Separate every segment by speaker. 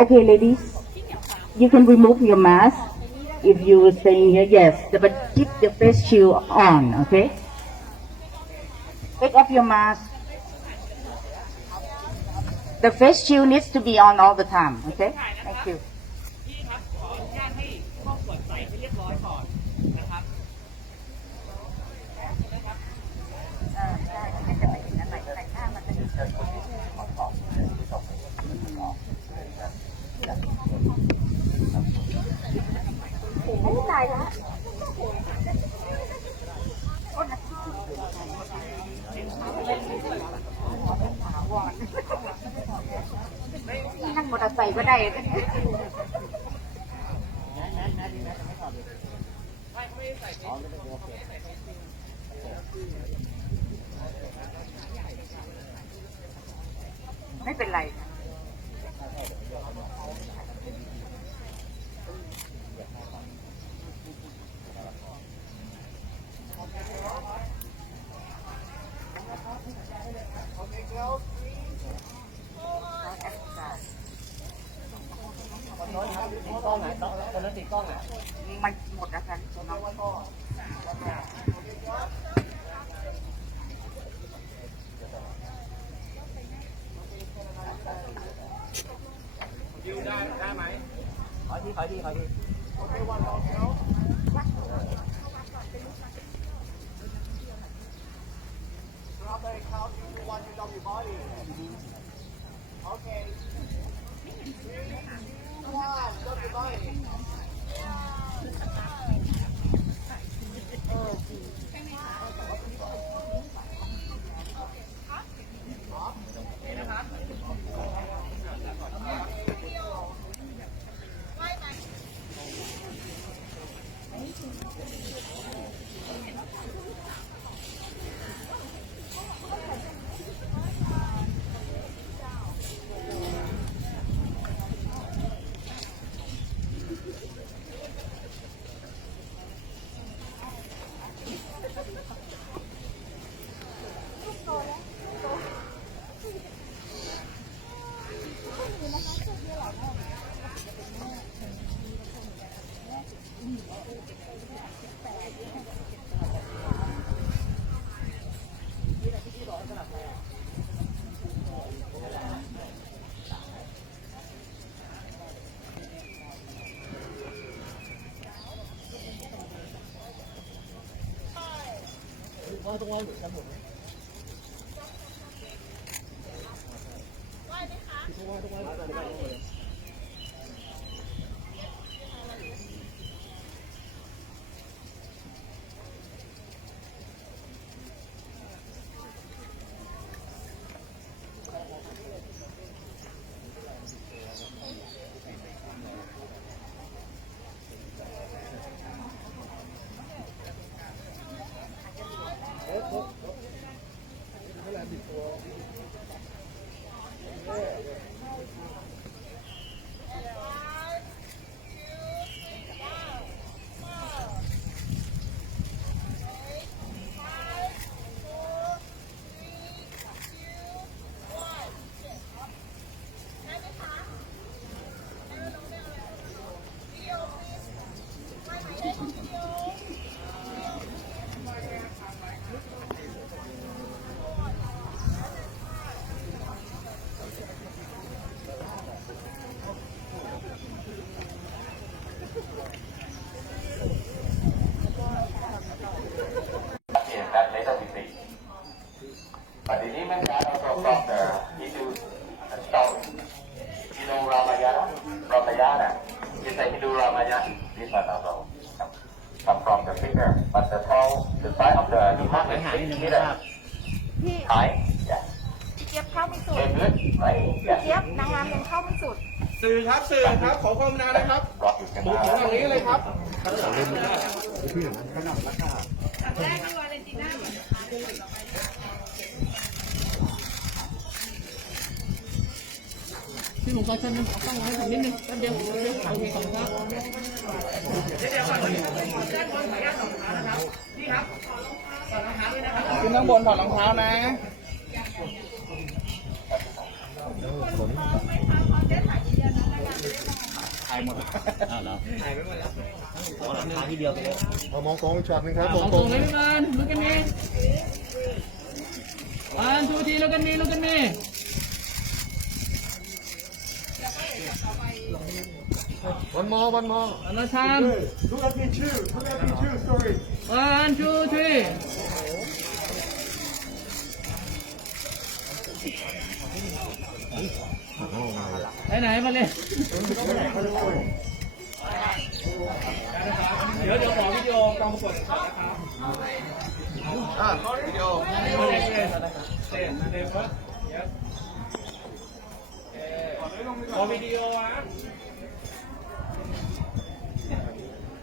Speaker 1: Okay, ladies, you can remove your mask if you were staying here. Yes, but keep your face shield on. Okay. Take off your mask. The face shield needs to be on all the time. Okay. Thank you.
Speaker 2: ก็
Speaker 1: ไซค์ก็ได้ไม่เป็นไร
Speaker 2: กล้องไหนกล้องคนนั้นติดกล้องไหน
Speaker 1: มันหมดแล้วกันน้อง
Speaker 2: ดิวได้ได้ไหม ขอที่ข อที่ขอที่
Speaker 3: in that later debate. But the demons are also from the Hindu story. You know Ramayana? Ramayana. It's a Hindu Ramayana. This one also come- come from the figure. But the tall, the size of the demon is six meters
Speaker 4: พี่
Speaker 3: high. Yeah.
Speaker 4: พี่เจี๊ยบเข้าไม่สุด
Speaker 3: Okay, good. Right?
Speaker 4: พี่
Speaker 3: Yeah.
Speaker 4: เจี๊ยบนางงามยังเข้าไม่ สื่
Speaker 2: อครับสื่อครับขอความนานะครับ
Speaker 3: Rock you can
Speaker 2: บุกถึงตรงนี้เลยครับ
Speaker 5: พี่หมูขอเชิญนะเอากล้องไว้ผมนิดนึงแป๊บเดียวเดี๋ยวเอาไปของครับ
Speaker 2: ขึ้นข้างบนถอดรองเท้านะ
Speaker 4: พ
Speaker 2: ถ่ายหมดอ้าวเหรอถ่ายไม่หมดแล้วขอหลังคาที่เดียวไปเลย
Speaker 6: เอามองตรงอีกช็อตหนึงครับ
Speaker 5: ม
Speaker 6: ม
Speaker 5: อ
Speaker 6: องง
Speaker 5: ต
Speaker 6: ต
Speaker 5: ร
Speaker 6: รงง
Speaker 5: เลยพี่มันลุกกันมีวันทูทีลุกกันมีลุกกันมี
Speaker 6: วันมอวันมอ
Speaker 5: อันละชาม
Speaker 6: Look at me too Look at me too sorry
Speaker 5: วันทูที ไปไหนมาเลย
Speaker 2: เดี๋ยวเดี๋ยวขอวิดีโอกองประกวดนะครับ
Speaker 6: อะวิดีโอ
Speaker 2: ขอวิดีโอวะ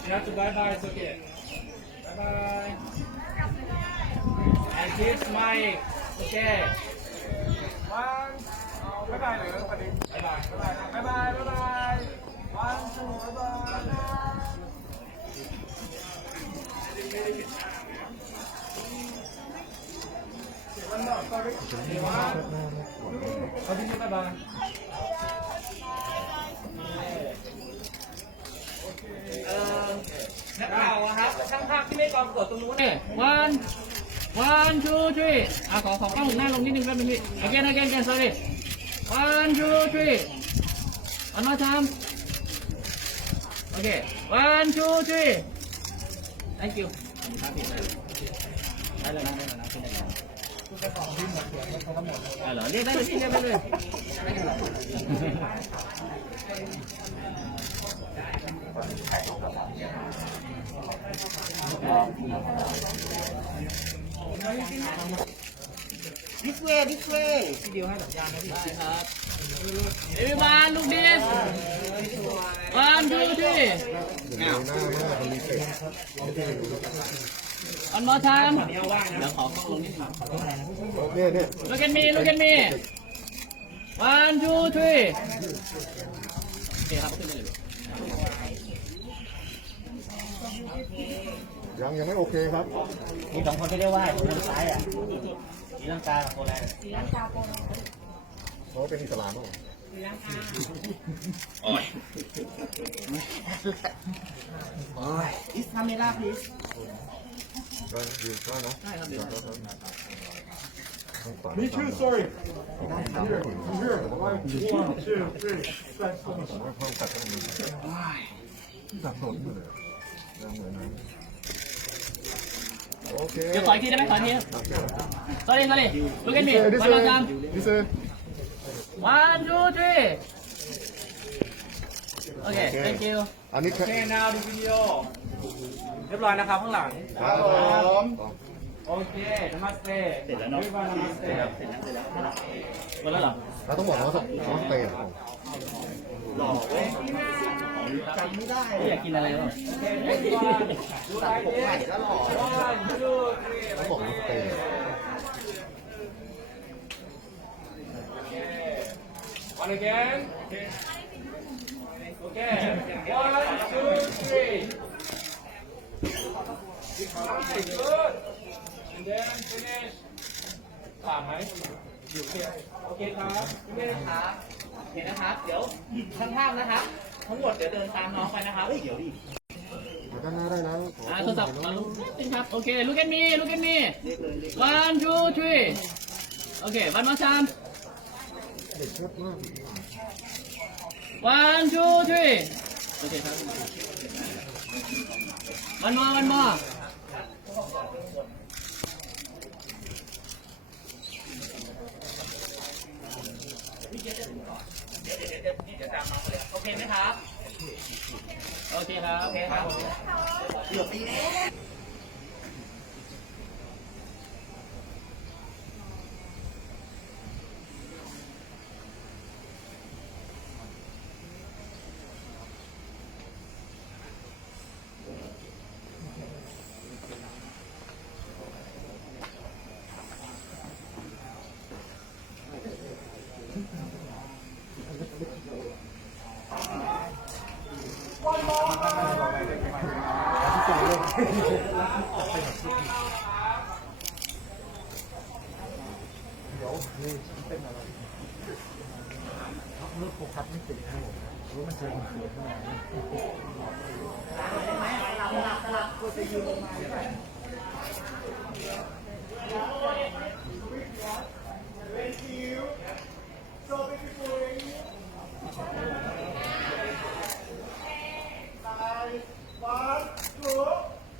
Speaker 2: นี่นะจุดบายบายโอเคบายบาย and kiss Mike โอเควัน บายบายเลยสวัสดีบายบายบายบายบายบายวันจูบายบายวันนอก sorry วันสวัสดีบายบายเออนักข่าวอะครับช่างภาพที่ไม่กองกดตรงนู้น
Speaker 5: เอ้วันวันทูทีอะขอขอกล้องหน้าลงนิดนึงแป๊บนึงพี่ again again again sorry one two three one more time okay one two three thank you ได้เลยนะได้เลยนะขึ้นได้เลยเอาเหรอเรียกได้เลยพี่เรียกได้เลย
Speaker 1: This way, this way.
Speaker 5: เอวิบานลูกดิส one two three
Speaker 6: หน้าหน้ามันมีเศษ
Speaker 5: one more time เดี๋ยวขอกล้องลงนิดนึง
Speaker 6: เนี่ยเนี่ย
Speaker 5: Look at me, look at me. One, two, three. โอเคครับขึ้นได้เลย
Speaker 6: ยังยังไม่โอเคครับ
Speaker 2: มีสองคนที่ได้ไหว้คนทางซ้ายอะ สีลังกากับโคแลนด์
Speaker 6: เพราะว่าเป็นอิสลามอะ
Speaker 1: This camera, please.
Speaker 6: ก็ยืนก็เนาะ
Speaker 5: ได้ครับเดี๋ยว
Speaker 6: ข้างขวา
Speaker 7: Me too, sorry. Here, here. One, two, three. Thanks so much.
Speaker 6: ผมว่าเพิ่มตัดตรงนี้สับสนอยู่เลยยังเหมือนนั้นโอ เค
Speaker 5: เดี๋ยวขออีกทีได้ไหมขออีกที sorry sorry look at me
Speaker 6: ดิ
Speaker 5: one more time
Speaker 6: ดิเซ่
Speaker 5: one two three โอเค thank you
Speaker 6: อันนี้
Speaker 2: โอเค now ดูวิดีโอ เรียบร้อยนะครับข้างหลัง
Speaker 6: ครับผม
Speaker 2: โอเคนมัสเตเสร็จแล้วเนาะนมัสเตครับเสร็จแล้วเสร็จแล้ว
Speaker 5: หมดแล้วเหรอ
Speaker 6: เราต้องบอกว่าสองสองเตะ
Speaker 5: ไม่ได้อยากกินอะไรหรอ
Speaker 2: ตัดผมใหม่แล้วหล่อ
Speaker 6: ต้องบอกว่าเตะ
Speaker 2: One again. Okay. One, two, three. good And then finish. สามไหมอยู่เพียโอเคครับไม่ได้ครับ
Speaker 5: เห็นนะครับ เดี๋ยวช่างภาพนะครับ ทั้งหมดเดี๋ยวเดินตามน้องไปนะครับเดี๋ยวดิ
Speaker 6: เดี๋ยวด้านหน้าได้แล้ว
Speaker 5: อ่าโทรศัพท์มาลุกนิดนึงครับ โอเค look at me look at me one two three โอเค one more time
Speaker 6: เด็กเชิดมาก
Speaker 5: one two three โอเคครับ one more one more โอเคไหมครับ โอเคครับ โอเคครับ
Speaker 8: เดี๋ยวนี่ฉันเป็นอะ
Speaker 9: ไพับไม่ติดนะผมรถมันเจอมันเสียขึ้นมาได้ไหมหลับหลับ
Speaker 3: หลับก็จะยืนลงมา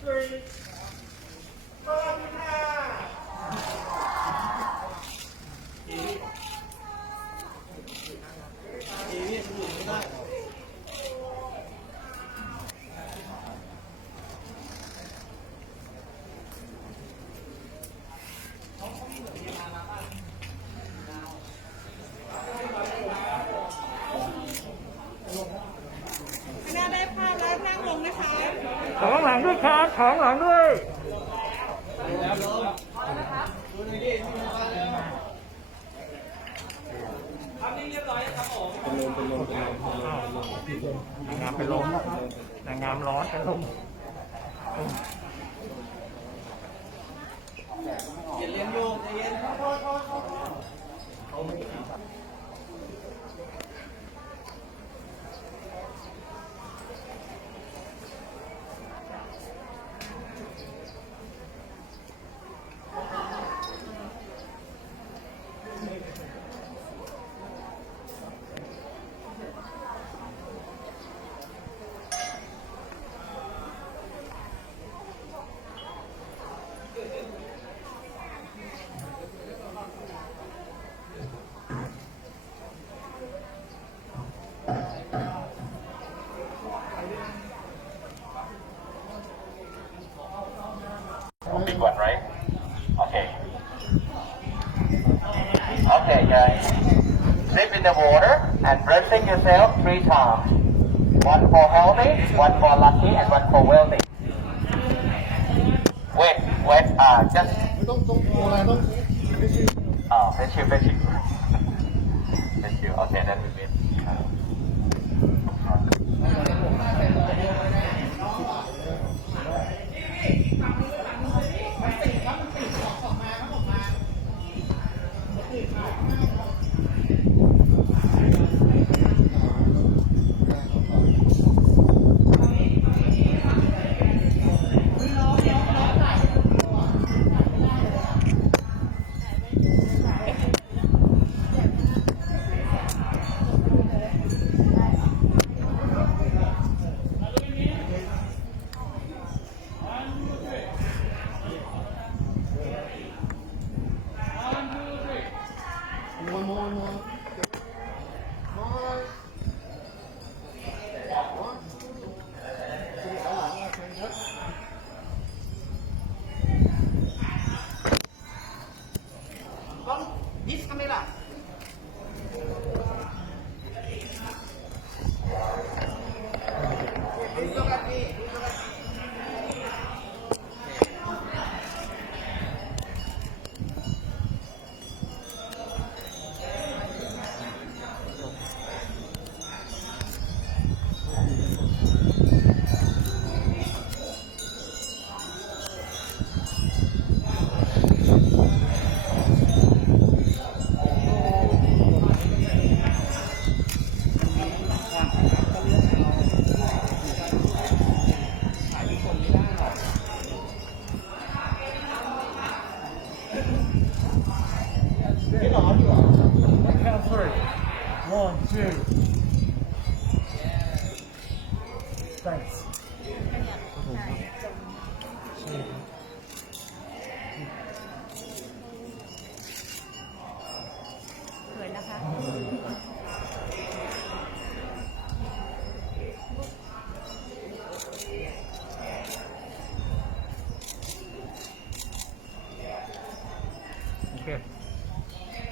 Speaker 3: ค yourself three times. One for healthy, one for lucky, and one for wealthy. Wait, wait, uh, just... Oh, thank you, thank you. thank you, okay, then we win.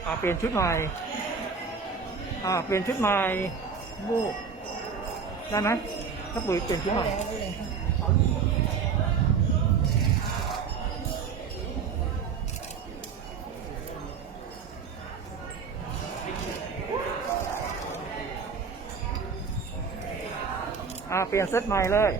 Speaker 10: อ่า
Speaker 8: เป
Speaker 9: ลี่ยนชุดใหม่อ่าเปลี่ยนชุดใหม่บูได้ไหมถ้าปุ๋ยเปลี่ยนชุดใหม่อ่าเปลี่ยนเซตใหม่เลย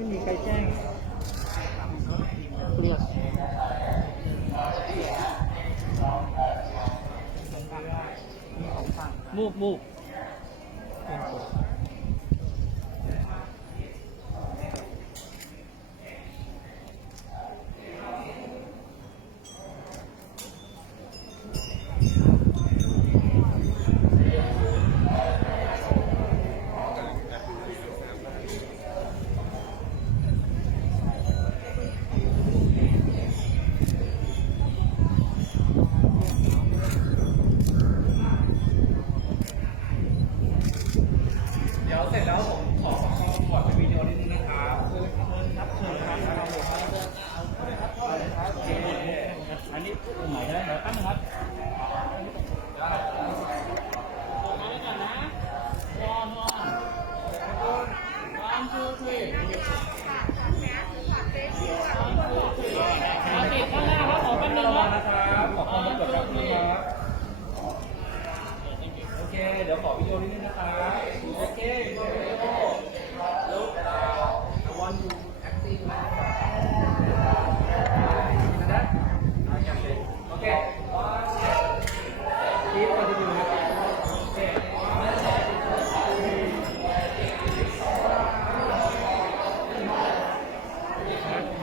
Speaker 2: ไม่มีใครแจ้งเปลืมูกมูก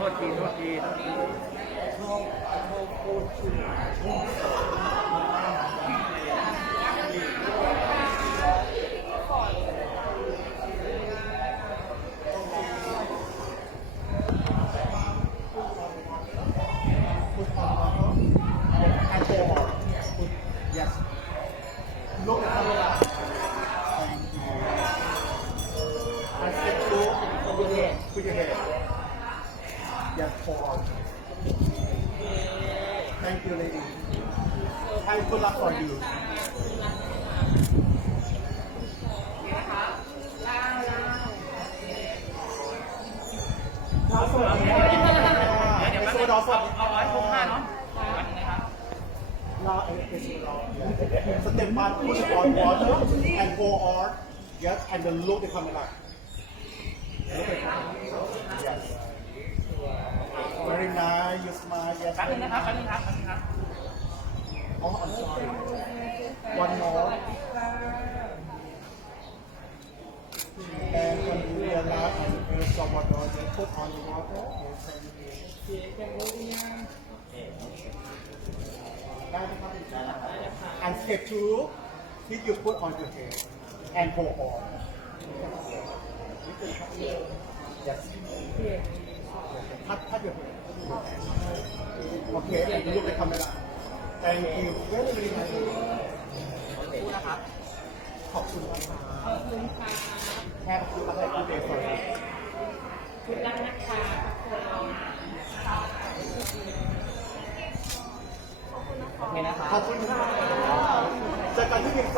Speaker 2: โทษทีโทษที
Speaker 11: good luck for you. เราสวัสดีครับ
Speaker 2: เดี๋ยว
Speaker 11: ส
Speaker 2: แป๊บนึ
Speaker 11: วัส
Speaker 2: ง
Speaker 11: ดี
Speaker 2: เอา
Speaker 11: ครับ
Speaker 2: เอาไว้ครบห้าเนาะแป๊บนึงนะครับ
Speaker 11: Now it's Step one, push on water and go on. Yes, and then look the camera. Look at camera. Yes. Very nice. You smile. Yes.
Speaker 2: แป๊บนึงนะครับแป๊บนึงครับแป๊บนึงครับ
Speaker 11: Oh, I'm sorry. One more. And when you realize and you stop water, just put on the water. And step two, did you put on your head and go on. Yes. Touch, touch your head. Okay, and look at the camera. Thank you very very much. ขอบคุณนะครับขอบคุณค่ะแฮปปี้อะไรกูเดย์ฟอร์คุณรักนะคะขอบคุณนะคะขอบคุณค่ะเจอกันที่พิม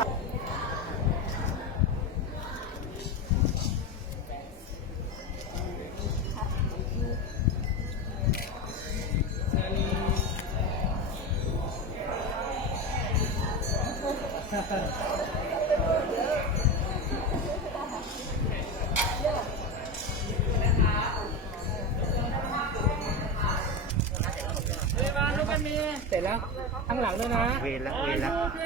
Speaker 2: ฮ้ยมาลูกกันมีเสร็จแล้วข้างหลังด้วยนะ
Speaker 11: เวรแล้วเวรแล้ว
Speaker 2: โอเค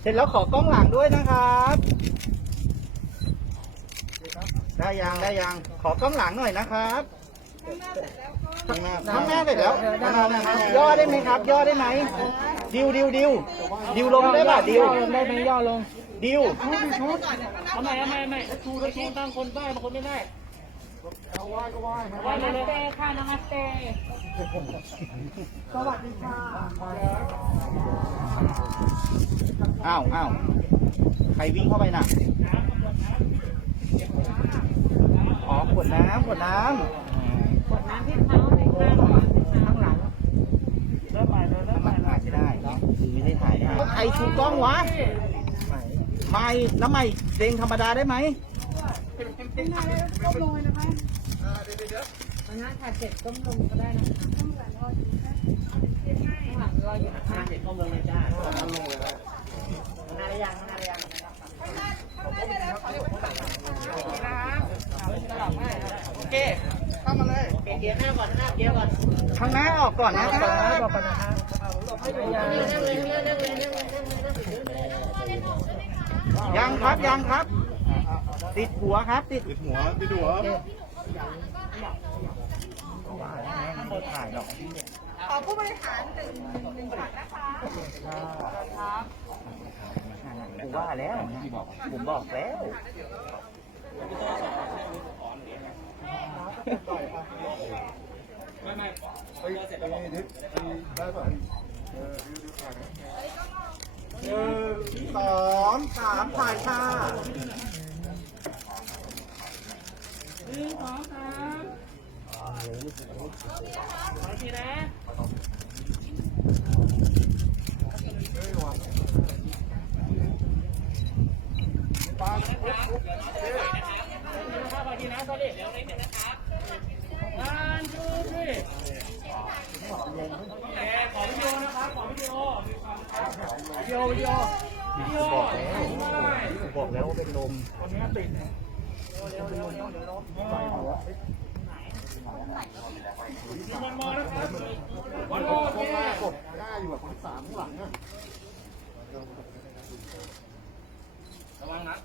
Speaker 11: เสร็จแล้วขอกล้องหลังด้วยนะครับ ได้ยังได้ยัง ขอกล้องหลังหน่อยนะครับข้างหน้าข้างหน้าเสร็จแล้วข้างหน้านะครับย่อได้ไหมครับ ย่อได้ไหมดิวดิวดิวดิวลงได้ป่ะดิว
Speaker 2: ย่อลงได้ไหมย่อลง
Speaker 11: ดิว
Speaker 2: เอาใหม่เอาใหม่เอาใหม่ชูไปชูตั้งคนได้บางคนไม่ได้ เอาไหว้ก็ไหว้ไหว้เลยเลยค่ะนมัสเต
Speaker 11: อ้าวอ้าวใครวิ่งเข้าไปน่ะอ๋อขวดน้ำขวดน้ำ
Speaker 12: ขวดน้ำที่เขาในข้างข้างหลัง
Speaker 11: เริ่มใหม่เลยเริ่มใหม่ถ่ายไม่ได้ไม่ได้ถ่ายใครชูกล้องวะไม่แล้วไม่เด้งธรรมดาได้ไหม
Speaker 12: ก้มลงเลยนะคะอันนั้นถ่ายเสร็จก้มลงก็ได้นะคะข้างหลังรออยู่นะข้างหลังรออยู่นะคะ
Speaker 2: เด็กเข้าเมืองเลยจ้า
Speaker 11: โอเคเข้ามาเลยเกียร์หน้าก่อนหน้าเกียร์ก่อนข้างหน้าออก
Speaker 7: ก่อนนะครับบอกก่อนนะครับยังครับยังครับ ติดหัวครับ ติด
Speaker 6: ติดหัวติดหัว
Speaker 7: ถ่ายหรอก
Speaker 4: ขอผู้บริหารหนึ่งหนึ่งช็อตนะคะ
Speaker 7: ผมว่าแล้วผมบอกแล้ว
Speaker 6: ไปไปนิดได้ป่ะเออดูดูถ่ายนะหนึ่ง
Speaker 7: สองสามถ่ายค่ะ
Speaker 5: one two three โอเคขอวิดีโอนะครับขอวิดีโอวิดีโอวิดีโอวิดีโอ
Speaker 7: บอกแล้วว่าเป็นลม
Speaker 5: มันนะครับ วันโอเค
Speaker 6: กดได้อยู่แบบคนสามข้างหลังอะ
Speaker 5: ระวังนะ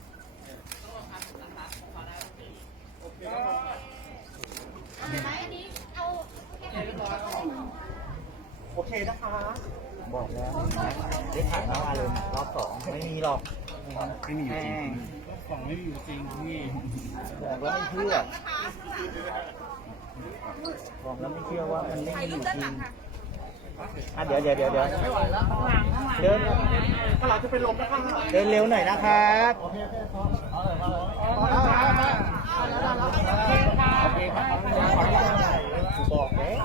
Speaker 7: โอเคนะคะบอกแล้วได้ถ่ายมาเลยรอบสองไม่มีหรอกไม่มีอยู่จริง
Speaker 5: กล่องไม่มีอยู่จริงพี่
Speaker 7: บอกแล้วไม่เชื่อบอกแล้วไม่เชื่อว่ามันไม่มีอยู่จริงอะเดี๋ยวเดี๋ยวเดี๋ยวเดี๋ยวเดินถ้าเราจะเป็นลมนะข้างเดินเร็วหน่อยนะครับโอเคบอกแล้ว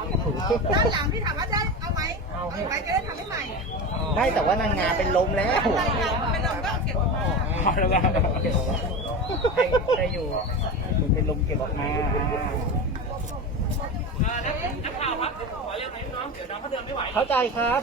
Speaker 4: ด้านหลังพี่ถามว่าได้เอาไหมเอาไหมจะได้ทำให้ใหม่
Speaker 7: ได้แต่ว่านางงามเป็นลมแล้ว
Speaker 4: ได้ยังเป็นลมก็ เก็บออกมา
Speaker 5: ระวัง
Speaker 7: ให้ให้อยู่เป็นลมเก็บออกมา
Speaker 5: นักข่าวครับขอเรียกไหนน้องเดี๋ยวน้องเขาเดินไม่ไหว
Speaker 7: เข้าใจครับ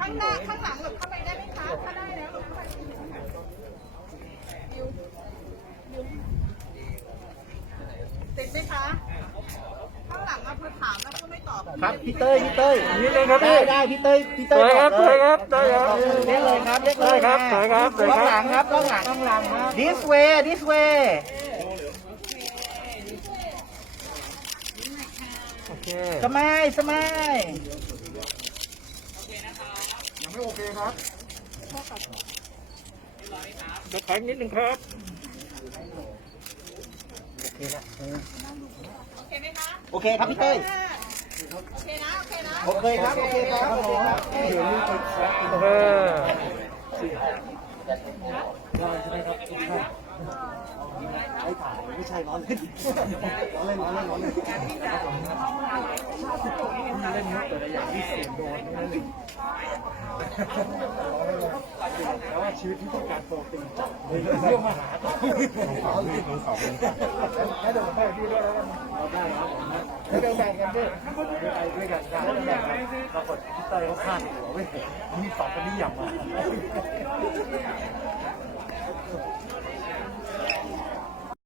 Speaker 4: ข้างหน้าข้างหลังหลบเข้าไปได้ไหมคะ ถ้าได้แล้วหลบเข้าไปดิวดิวติดไหมคะ ข้างหลังมาพอถามแล้วก็ไม่ตอบ
Speaker 7: ครับพี่ เต้ยพี่เต้ยนี่เลยครับได้ได้พี่เต้ยพี่เต้ยครับได้ครับได้ครับเรียกเลยครับเรียกเลยครับได้ครับกล้องหลังครับกล้องหลังกล้องหลังครับ this way this way
Speaker 6: โอเค
Speaker 7: สมัยสมัย
Speaker 6: ยังไม่โอเคครับ
Speaker 7: จะถอยนิดนึงครับ โอเคนะ
Speaker 4: โอเคไหมคะ
Speaker 7: โอเคครับพี่เต้ย
Speaker 4: โโอเคนะ โอเคนะ
Speaker 7: โอเคครับ โอเคครับ โอเคครับ
Speaker 6: เดี๋ยวนี้ไปเออไม่ใช่ร้อนเล่นร้อนเล่นร้อนเล่นร้อนเล่นเล่นมุกแต่ละอย่างที่เสียงโดนนั่นเอง แต่ว่าชีวิตที่ต้องการโปรตีนเรื่องมาหาร้อนเล่สองให้เดินไปพี่ด้วยแล้วเราได้ครับผมนะให้เดินแบ่งกันด้วยไปด้วยกันได้ปรากฏพี่เต้ยเขาพลาดหัวไม่เว้ยมีสองคนนี้หยับมา